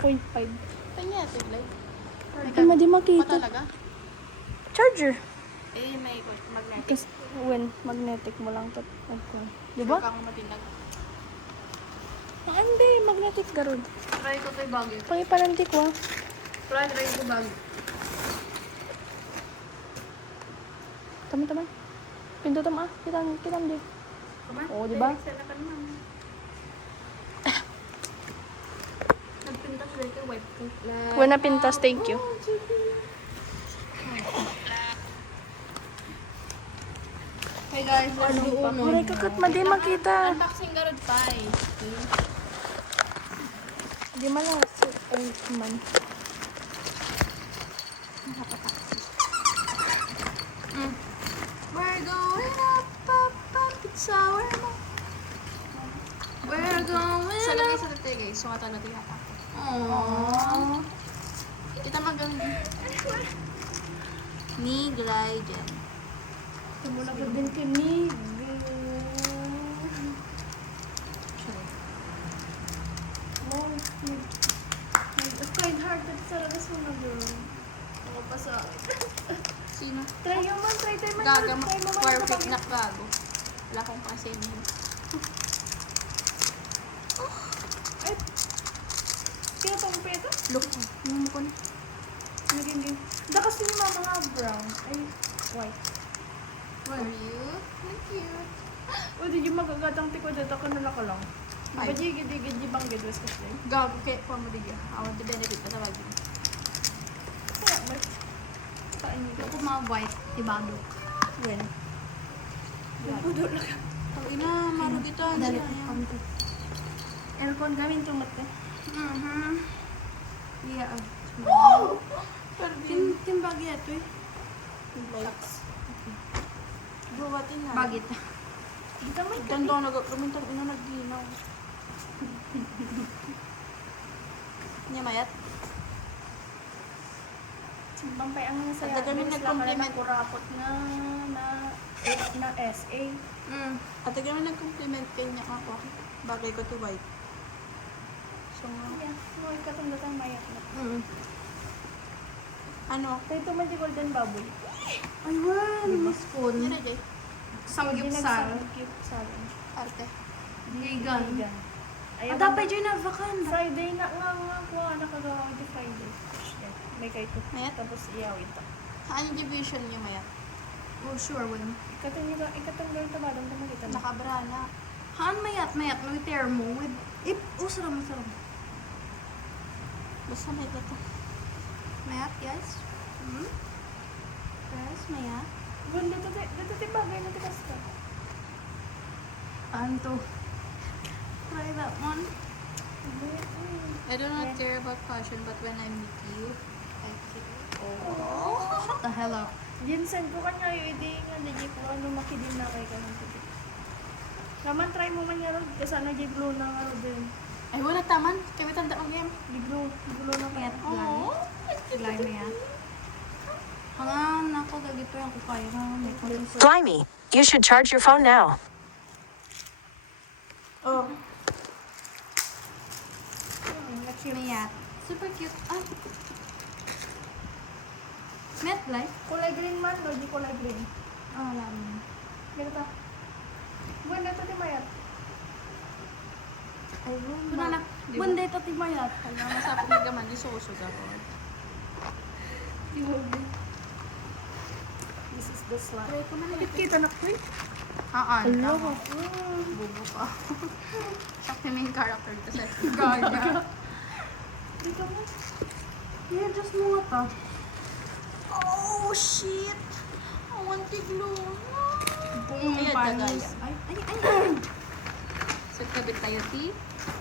0.5. Kanya, tiglay. Ay, di makita. Talaga? Charger. Eh, may magnetic. Kasi, when magnetic mo lang to. Okay. Di ba? Sure kang matinag. Ah, hindi. Magnetic garod. Try ko ito'y bagay. Pangipanantik ko, ah. Try ko bagay. Tama. Pindutan mo, ah. Kitang di. Oo, di ba? Sana ka naman. Nagpintas rin kay wipe ko. When napintas, thank you. Hey guys, let's do uno. Maray kakat, madi makita. Unboxing garod pa eh. Di malas. Ay, man. We're going up, it's our mom. We're going up. Sa lagay sa tatay guys, sungatan natin yata. Aww. Kita maganda. Ni Glyden. Tumula ka din kini. Kind-hearted sa ragas mo na girl. Ako pa sa... Sino? Try mo man. Gaga, perfect na gago. Wala akong pasinin. Ay! Kaya pang peto? Look, ano ko na? Naging. Da kasi ni mama nga brown. Ay, white. Are you? Thank you. O, di yung magagatang tiko dito ka nalaka lang. Ay. Bajigid-igid yung bang gidwas kasi. Gago, kaya po mo digya. I want the benefit na tawag yun. Kaya, mas... Saan yun? Ako mga white, ibado. When? Nagpudo lang. Pag ina, maro dito. Dali, pamito. Aircon gamin tumat ka. Yeah. Oh! Timbagi ito eh. Buwatin na. Bagit. Dito may Ganda nagkamintang ina nagginaw. Niya mayat? Bampay ang saya. At kami nag-compliment. Kurapot na SA. At kami nag-compliment kay niya ako. Bagay ko to white. So, Yeah, may katong-gatang mayat na. ano? Tayo ito man di golden baboy. Aywan, miss ko. Nira jay. Samgyupsal. Arte. Vegan. Dapat dyan na vakan. Friday na nga kuha nakagawa di Friday. May kayo ito. Mayat? Tapos iyaw ito. Saan yung division niyo mayat? Oh, sure, Wim. Ikatong gawin tabadong ka makita na. Nakabrana. Haan mayat, no termo with... saram. Basta may ito. Mayat, guys? Guys, mayat? Gun, dito bagay na tikas ka. Anto. Try that one. I do not care about fashion, but when I'm with you, I care. Oh, shut the hell up. Jinsan ko kanya yung ide nga di ko ano makidin na kay kanang titik. Naman try mo man nga ro kasi ano di blue na nga ro din. Ay, wala taman. Kami tanda ang game. Di blue na mayat. Oh, Glay mayat. hangan ako gagito yung kukaya na may kulis. Blimey, you should charge your phone now. Oh, Mayat. super cute. Ah. Met light. Kulay green man, no? Di kulay green. Ah, wala mo. Ganito. Buwan na ito di mayat. Ay, wala na. Bunda ito timayat. Wala, masapag na gaman. Di susog ako. This is the slime. Try ko na lang. Kita na ko eh. Tama. Bubo ka. Sakti main character kasi. Gaga. Dito mo. Yeah, just mo ata. Oh, shit. I want the glue. Ayan, dagaya. Ay. So, kabit tayo, ti.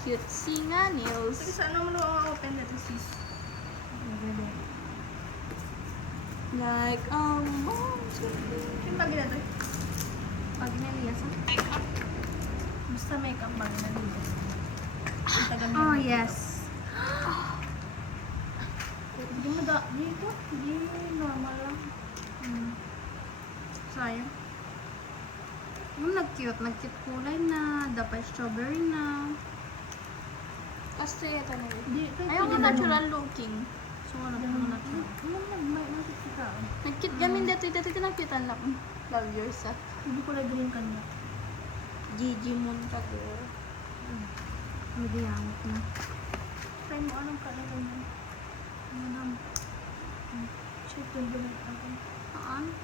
Cute singa nails. Sige, saan naman ako open na ito, sis? Like, Yung bagay na ito eh. pag niliyasan. Basta makeup bag na dito. Oh, yes. Hindi mo dito? Hindi normal lang. Sayang. Yung nag-cute kulay na, dapat strawberry na. Kasi ito na yun. Di, Ayaw ko natural looking. So, ano ko na natural. May nasisika. Nag-cute gamin dito. Dito kinang-cute lang. Love yourself. Hindi ko lang green kanya. Gigi Montague. Hindi yamot na. Try mo anong color mo. Ano na. Check yung bullet ako.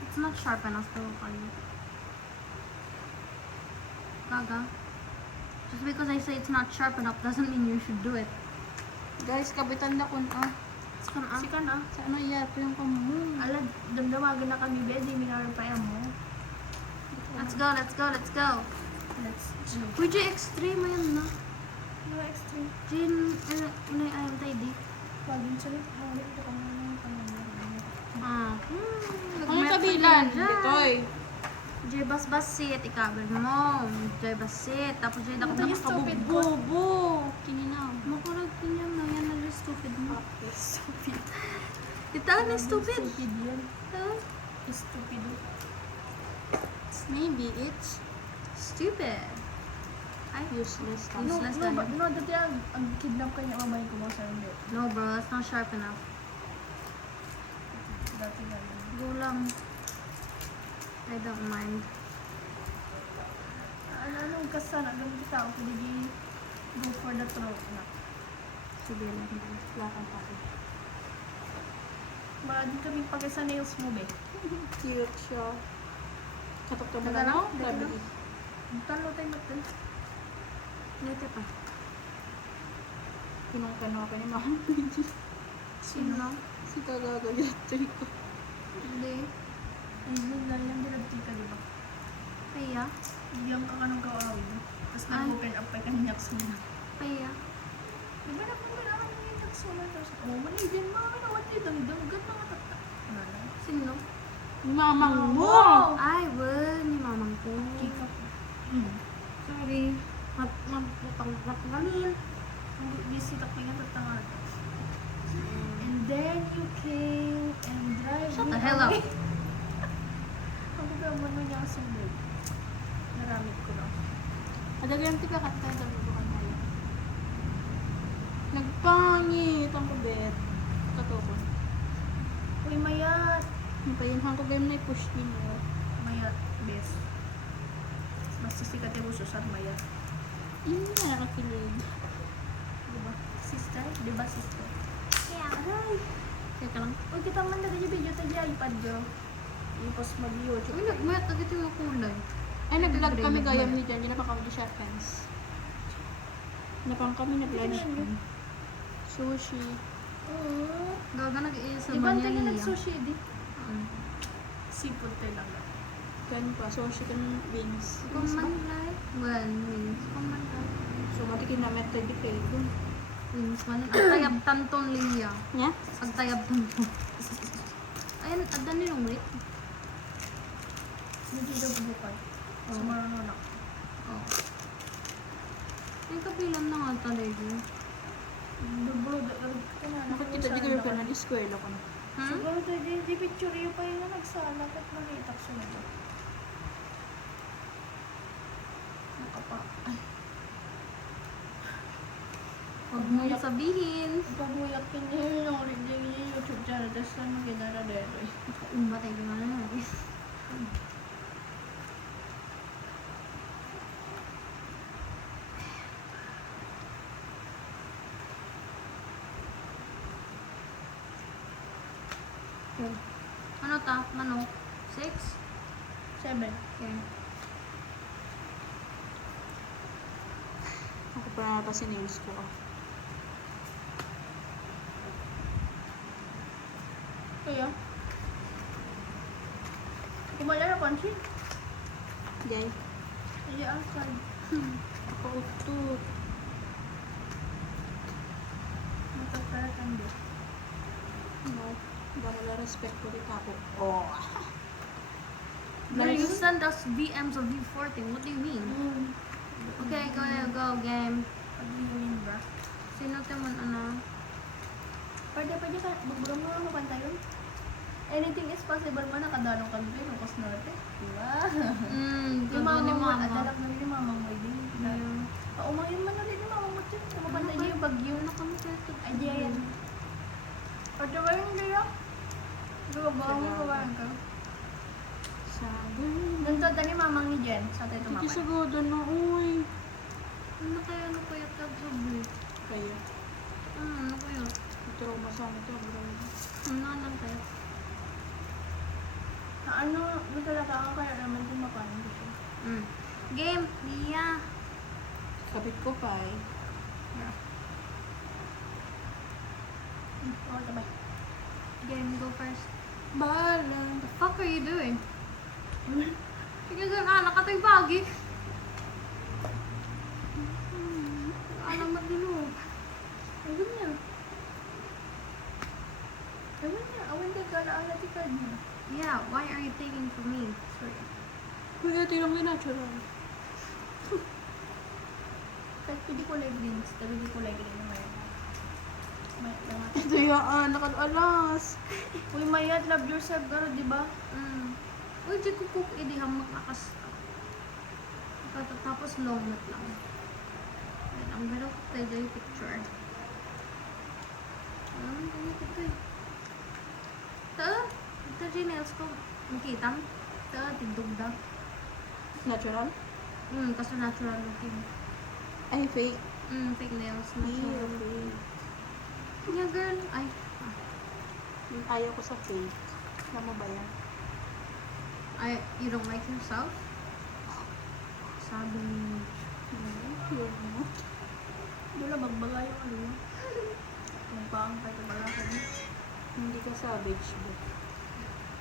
It's not sharp enough to color. Gaga. Just because I say it's not sharp enough doesn't mean you should do it. Guys, kabitan na kun Sika na. Sika na. Sa ano iya? Ito yung kamu. Ala, damdamagan na kami, Bedi. Minarapaya mo. Let's go, let's go, let's go. Let's do. Uy, extreme ayan na. No extreme. Jin, unay ayam tayo di. Pagin sa lit. Hawalik ito kung ano yung pangalan. Ang kabilan. Itoy. Jay bas-basit, ikabel mo. Jay basit. Tapos Jay Ito yung stupid ko. Bobo. Kininaw. Makurag kinyan na yan na stupid mo. Stupid. Dita na stupid. Stupid yan. Huh? Stupid. Maybe it's Stupid. Ay, useless. No, Useless no, na yun. no, dati ang kidnap kanya, mamayin ko mo sa hindi. No bro, that's not sharp enough. Dati nga. Go lang. I don't mind. Anong kasana, ganun tao, kung di go for the throat na. Sige lang. Wala kang pake. Marami kami pag sa nails mo, be. Cute siya. Katok mo Taga na lang, no? taga Grabe. lang. Talo tayo natin. Dito pa. Pinong ka na ni Mama. Sino? Si Kagaga dito ko. Hindi. Ayun lang yan, dinagti ka, di ba? Paya. Bigyan ka kanong kawawin. Tapos Ay. nag-open up pa kanyaks mo na. Paya. Di ba naman yung kanyaks mo na? Tapos, oh, mali din, mami naman dito. Hanggang mga tata. Ano na? Sino? Mamang mo! Ay, well, ni mamang ko. Kika po. Sorry. Matanggamin. Ang bisitak ko yung tatangan. And then you came and drive Shut me the hell up. away. Ang gagawin niya ang sunod. Naramit ko lang. Adagyan ti ka kantay sa bubukan tayo. Nagpangit ang kubet. Katukon. Uy, mayat. Mapayin hang kagayam na i-push ninyo. Mayat, best. Basta sikat yung uso sa mayat. Hindi na nakakilig. Diba? Sister? Diba sister? Yeah. Aray! Teka lang. Uy, kita man na ganyan video tayo iPad girl. Ipos mag-YouTube. Uy, nagmayat agad yung kulay. Ay, nag-vlog Nag-grade kami na gaya ba? mi dyan. Ginapang kami di siya fans. Ginapang kami nag-lunch. Sushi. Gaga nag-iisa Ibang man tayo yan nag-sushi, di? Seafood talaga. Kan pa. Sushi kan wings. Kung man like, well, wings. Kung man like. So, matikin namin tayo di kayo. Wings man. Ang tayab tanton liya. Nya? Ang tayab tanton. Ayan, adan nilong wait. Hindi daw bukay. So, Oh. marunong na. Oh. Yung kapilan na nga talaga. Dublo, Nakikita di kayo pa na square ko na. Hmm? Siguro tayo, di picture yung pa yung nagsala. At nakita ko siya na. Nakapa. Ay, Huwag mo yung sabihin. pabuyak ka niya yung original niya yung YouTube channel. Tapos na maginara dito eh. Umatay ko na na. Ano ta? Manok? 6? 7. Okay. Ako pa nata si nails ko. Kaya? Kumala na pansin? Jay. Hindi asal. Ako utut. Matagtaratan din. No. Dahil na respect ko rin ako. Oh. But you send us VMs of V14. What do you mean? Okay, go game. Pag-iwin ba? Sino naman ano? Pwede ka, magbulang mo lang mapantay yun. Anything is possible man, nakadalong kami kayo, nung natin. Diba? Yung Ganda ni mama mo, mama. adalak na rin yung mama mo, din. Yeah. Paumayin man na rin yung mama mo, din. Ano ba na yung bagyo? Ano kami kaya Ay, di yan. O, diba yung diya? Diba ba ang kawalan ka? Sabi. Ganito, tani mamang ni Jen. Sa tayo Hindi tumapay. sa goda na, uy. Ano kaya ano kaya tagsabi? Kaya, Ano kaya? ito sa amin ito. Ano lang kaya? Ano, gusto lang ako kaya naman din mapanin dito. Game, Lia. Sabit ko pa eh. Oo, tabay. Game, go first. Bahala. The fuck are you doing? Sige, anak ka to'y bagi. Alam mo din mo. Ayun niya. Ayun niya. Awan ka ka na ang natikad niya. Yeah, why are you taking from me? Sorry. Kuya, tinong may natural. Kahit pwede kulay green, pero hindi kulay green na mayroon. May langat. Ito yung nakalalas. Uy, Mayat, love yourself, garo, di ba? Uy, di ko cook, edi hamak akas. Tapos long nut lang. Then, ang gano'n ko tayo yung picture. Ganyan ito eh. Ito yung nails ko. Nakita mo? Ito, tigdugda. Natural? Kaso natural looking. Ay, fake. Fake nails. Ay, Natural. okay. Yeah, girl. Ay. Ayaw ko sa fake. Alam mo ba yan? You don't like yourself? Sabi ni... You're not. Wala, magbaga yung ano yun. Yung pang kahit baga ka niya. Hindi ka savage ba?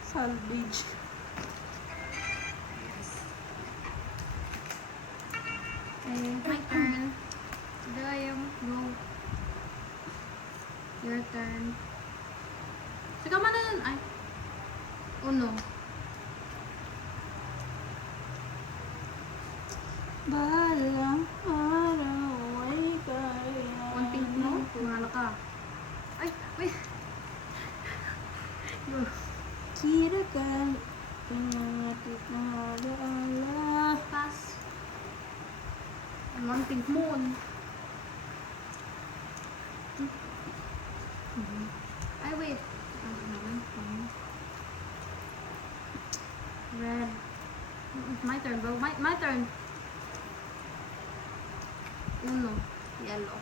Salvage. Okay, my turn. Gayam, go. Your turn. Sige man na yun. Ay. Uno. Balang araw ay kaya. One pink mo. Mahala ka. Ay, wait. Go. Kira ka. Pinangatit na alaala. Pass. And one pink moon. Ay, wait. Red. My turn, bro. My turn. Uno. Yellow.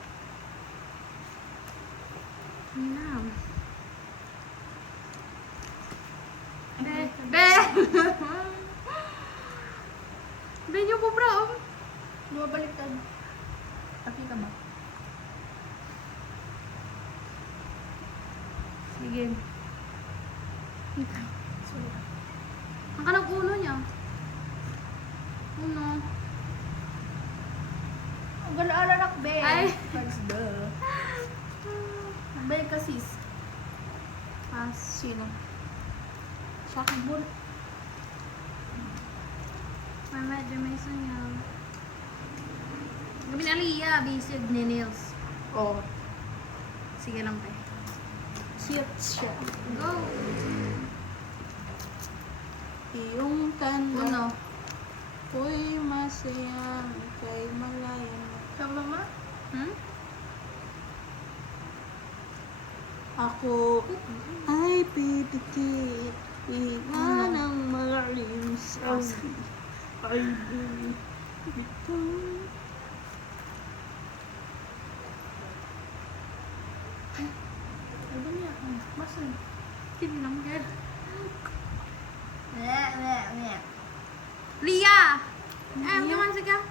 Now. Be. Be! Be nyo po, bro. Di ba baliktad? Taki ka ba? Sige. Sorry. Ang kanang uno niya. Uno. Ang gala anak, be. Ay. That's the. Balik ka, sis. Pass. Sino? Sa akin, bul. May medyo may sanyal. Gabi na Aliyah, bisig ni Nails. Oh, Sige lang, pe. cute siya. Go! Iyong tanda. Uno. Ko'y masayang kay malaya. Sa mama? Ako ay pipikit. Ina ng malalim sa ay bitaw. Ano niya? Masan? Hindi lang, girl. Meh. Leah! Gimana sih, Kak?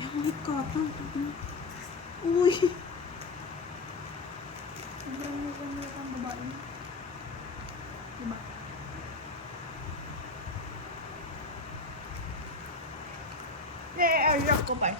Yang ikatan. Uy. Sobrang nila ang babae. Diba? Eh, ayok ko pa.